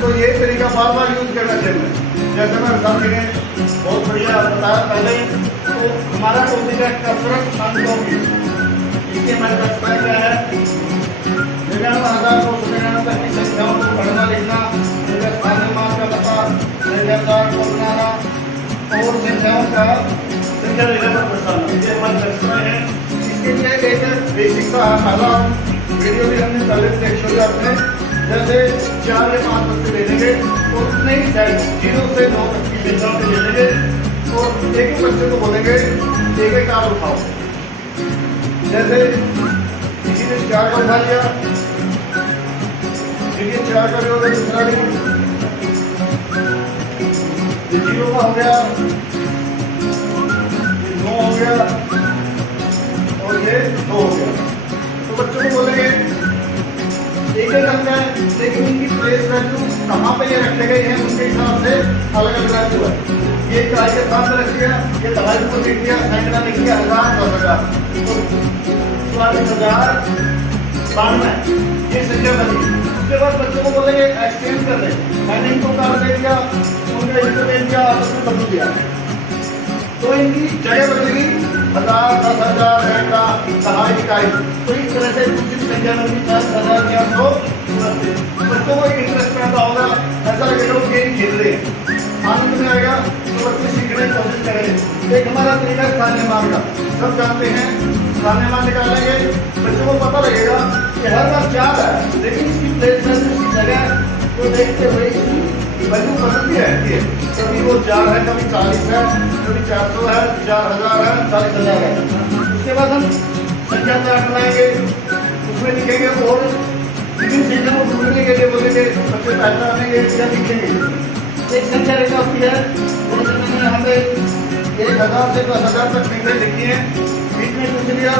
तो ये तरीका बार बार यूज करना चाहिए। जैसे मैं साहब ने बहुत बढ़िया बताया पहले, तो हमारा टॉपिक है कसरत अंगों की। इसकी हमारे पास क्या है 99,999 की संख्याओं को पढ़ना लिखना, उनका स्थानीय मान का पता, संख्याकार को बनाना और संख्याओं का संख्या रेखा पर दर्शाना, ये हमारे लक्षण है। इसके लिए एक बेसिक का पहला वीडियो भी हमने पहले देख चुके अपने, जैसे 4 या 5 बच्चे ले लेंगे तो उतने ही 0 से 9 तक की संख्याओं को ले लेंगे और एक बच्चे को बोलेंगे एक कार्ड उठाओ। जैसे किसी ने 4 का उठा लिया, देखिए 4 का भी हो गया, दूसरा भी 0 का हो गया, 9 हो गया और ये 2 हो गया। तो बच्चों को बोलेंगे एक अंक है, लेकिन इनकी प्लेस वैल्यू कहाँ पे ये रखे गए हैं उनके हिसाब से अलग अलग वैल्यू है। ये इकाई के साथ रख दिया, ये दवाई को लिख दिया, सैकड़ा लिख दिया, 1000, 44,92 ये संख्या बनी। उसके बाद बच्चों को बोलेंगे एक्सचेंज कर दे, मैंने इनको कार्ड दे दिया, उनका इनको दे दिया, आपस में बदल दिया, तो इनकी जगह बदलेगी 1000, 10,000, सैकड़ा, दहाई, इकाई। तो इस तरह से दूसरी संख्या बनी 10,429। बच्चों को एक इंटरेस्ट पैदा होगा, ऐसा लगेगा वो गेम खेल रहे हैं, आनंद में आएगा, तो बच्चे सीखने की कोशिश करेंगे। एक हमारा तरीका है स्थानीय मान का, सब जानते हैं स्थानीय मान निकालेंगे, बच्चों को पता लगेगा कि हर बार 4 है, लेकिन इसकी प्लेस में इसकी जगह को देखते हुए इसकी वैल्यू बदलती रहती है। कभी वो 4 है, कभी 40 है, कभी 400 है, 4000 है, 40,000 है। उसके बाद हम संख्या चार्ट बनाएंगे, उसमें लिखेंगे और विभिन्न संख्या को ढूंढने के लिए बोलेंगे, बच्चे पहचानेंगे या लिखेंगे। एक संख्या रेखा होती है, उन्होंने यहाँ पे 1000 से 10,000 तक संख्या लिखी है, बीच में पूछ लिया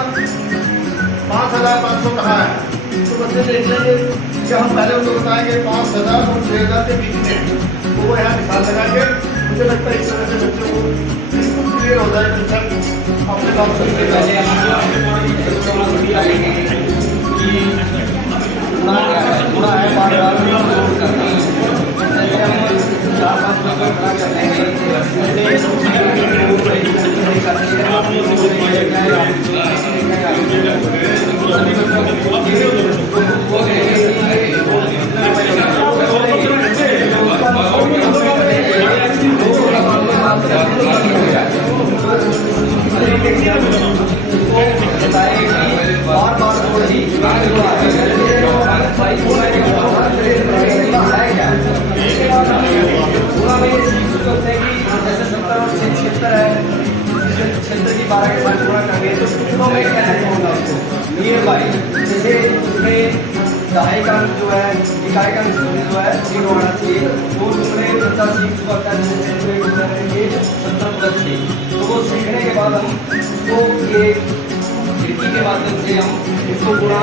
5,500 कहाँ है, तो बच्चे देख लेंगे कि हम पहले उनको बताएंगे 5,000 और 6,000 के बीच में, तो वो यहाँ निशान लगाएंगे। मुझे लगता है इस तरह से बच्चों को बिल्कुल क्लियर हो जाए कंसेप्ट अपने काम करके। क्षेत्र की 12 के साथ गुणा करेंगे तो कितनों में कैसे होगा उसको नियर बाई, जैसे उसमें दहाई का अंक जो है, इकाई का अंक जो है 0 होना चाहिए, तो उसमें 50 होता है 70+3। तो वो सीखने के बाद हम उसको ये खिड़की के माध्यम से हम इसको गुणा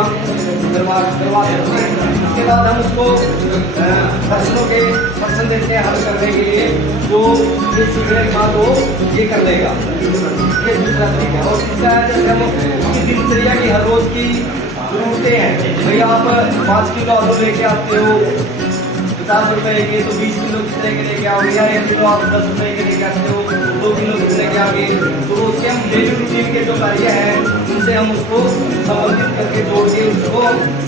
करवा सकते हैं। उसके बाद हम उसको प्रश्नों के प्रश्न देते हैं हल करने के लिए, जो ये सीखने के बाद वो ये कर लेगा। ये दूसरा तरीका। और तीसरा है जैसे हम उसकी दिनचर्या की हर रोज की जरूरतें हैं, भाई आप 5 किलो आलू लेके आते हो 50 रुपए के, तो 20 किलो कितने के लेके आओगे, या 1 किलो आप 10 रुपए के लेके आते हो 2 किलो कितने के आओगे। तो उसके हम डेली रूटीन के जो कार्य हैं उनसे हम उसको संबंधित करके जोड़ के उसको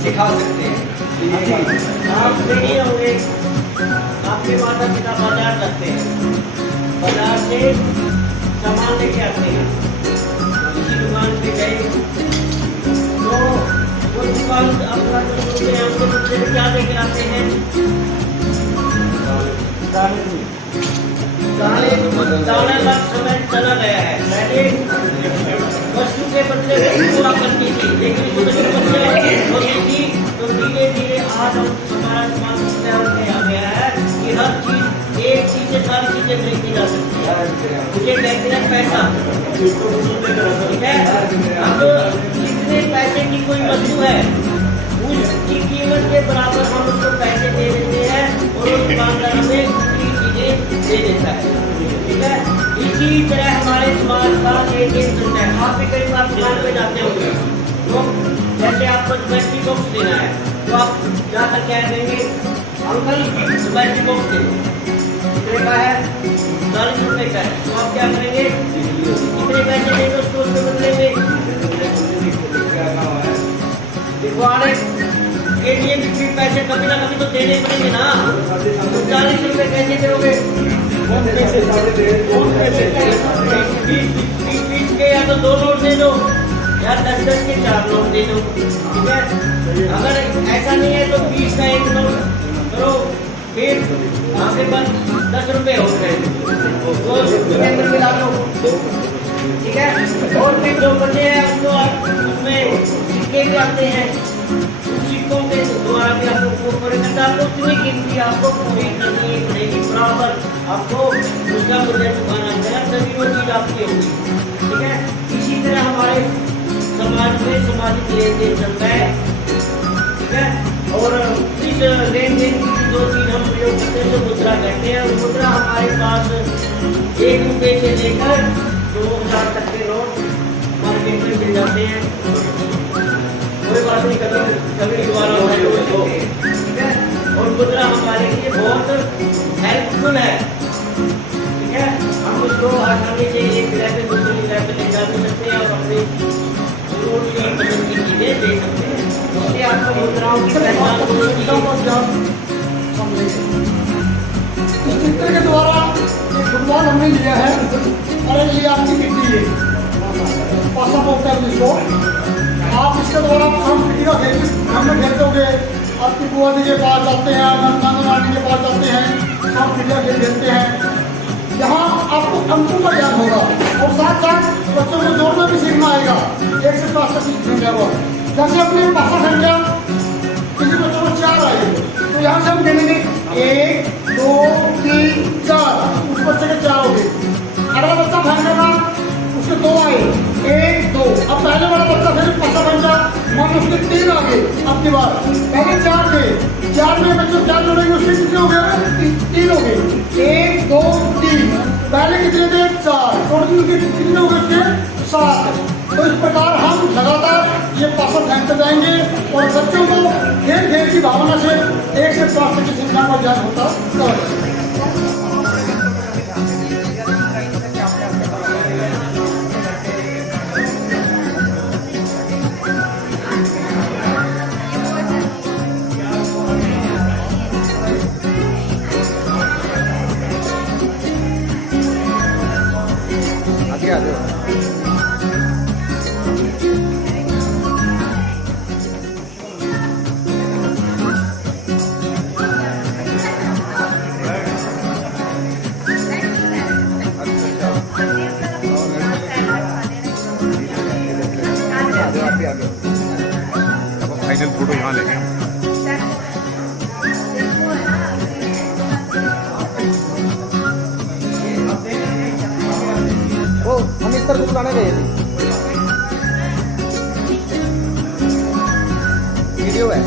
सिखा सकते हैं। आप नहीं होंगे, आपके माता पिता बाजार जाते हैं, बाजार से सामान लेके आते हैं, किसी दुकान पे गए तो वो दुकान अपना जो सोचते हैं उसके बच्चे में क्या लेके आते हैं, दाने का समय चला गया है। पहले वस्तु के बदले में पूरा करती थी, लेकिन छोटे बच्चे होती थी, तो धीरे धीरे आज हमारा समाज में आ गया है कि हर चीज एक चीज से सारी चीजें खरीदी जा सकती है। मुझे कहते हैं पैसा, ठीक है, अब जितने पैसे की कोई वस्तु है उसकी कीमत के बराबर हम उसको पैसे दे देते हैं और उस दुकानदार हमें दूसरी चीजें दे देता है, ठीक है। इसी तरह हमारे समाज का एक है। आप भी कई बार दुकान पे जाते होंगे, तो जैसे आपको ज्योमेट्री बॉक्स लेना है तो आप जाकर क्या देंगे, अंकल ज्योमेट्री बॉक्स दे, कितने का है, 40 रुपए का है। तो आप क्या करेंगे, कितने पैसे देंगे उसको, उसके बदले में दिखवाने के लिए भी पैसे कभी ना कभी तो देने पड़ेंगे ना। तो 40 रुपए कैसे दोगे? बीस के या तो 2 नोट दे दो या 10 के 4 नोट दे दो, ठीक है। अगर ऐसा नहीं है तो 20 का 1 नोट करो, फिर आपके पास 10 रुपए हो गए, तो उसके अंदर मिला लो, ठीक है। और फिर जो बचे हैं उसको उसमें सिक्के भी आते हैं, सिक्कों के द्वारा भी आपको करता है। उतनी गिनती आपको पूरी करनी पड़ेगी बराबर, आपको उसका मुझे चुकाना पड़ेगा, तभी वो चीज आपकी होगी, ठीक है। इसी तरह हमारे समाज में सामाजिक लेन देन चलता है, ठीक है। और इस लेन देन की जो चीज हम प्रयोग करते हैं, जो मुद्रा कहते हैं, मुद्रा हमारे पास 1 रुपये से लेकर 2000 तक के नोट मार्केट में मिल जाते हैं। कोई बात नहीं, कभी दोबारा ठीक है। और मुद्रा हमारे लिए बहुत हेल्पफुल है, ठीक है। हम उसको आसानी से एक जगह से दूसरी जगह पे ले जा भी सकते हैं और अपनी जरूरत की पसंद की चीजें दे सकते हैं। इसलिए आपको मुद्राओं की पहचान इस चित्र के द्वारा एक फुटबॉल हमने लिया है, अरे ये आपकी किट्टी है, पासा बोलते हैं जिसको। आप इसके द्वारा संस्कृति का खेल घर में खेलते, आपकी बुआ जी के पास जाते हैं, नाना नानी के पास जाते हैं, संस्कृति का खेल खेलते हैं। यहाँ आपको अंकों का ज्ञान होगा और साथ साथ बच्चों को जोड़ना भी सीखना आएगा। 1 से 5 तक सीखेंगे वो। जैसे अपने पासा संख्या किसी बच्चों को 4 आए तो यहाँ से हम गिनेंगे 1 2 3 4, उस बच्चे के 4 हो गए। अगला बच्चा फेंकेगा, उसके 2 आए, 1 2। अब पहले वाला बच्चा फिर पासा बन जा, मान लो उसके 3 आ गए। अब की बार पहले 4 थे, 4 में बच्चों 4 जोड़ेंगे, उसके कितने हो गए? 3 हो गए। 1 2 3, पहले कितने थे? 4, टोटल कितने हो गए उसके? 7। तो इस प्रकार हम लगातार ये पासा फेंकते जाएंगे और बच्चों को खेल खेल की भावना से 1 से 5 तक की संख्या का ज्ञान होता है। फाइनल फोटो यहाँ लेंगे हम। हम इस तरह बुलाने गए थे, वीडियो है।